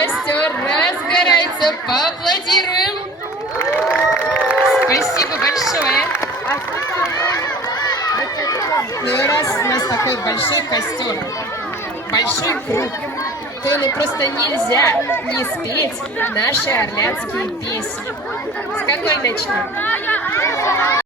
костер разгорается, поаплодируем. Спасибо большое. Ну и раз у нас такой большой костер, большой круг, то ну просто нельзя не спеть наши орлянские песни. С какой начнем?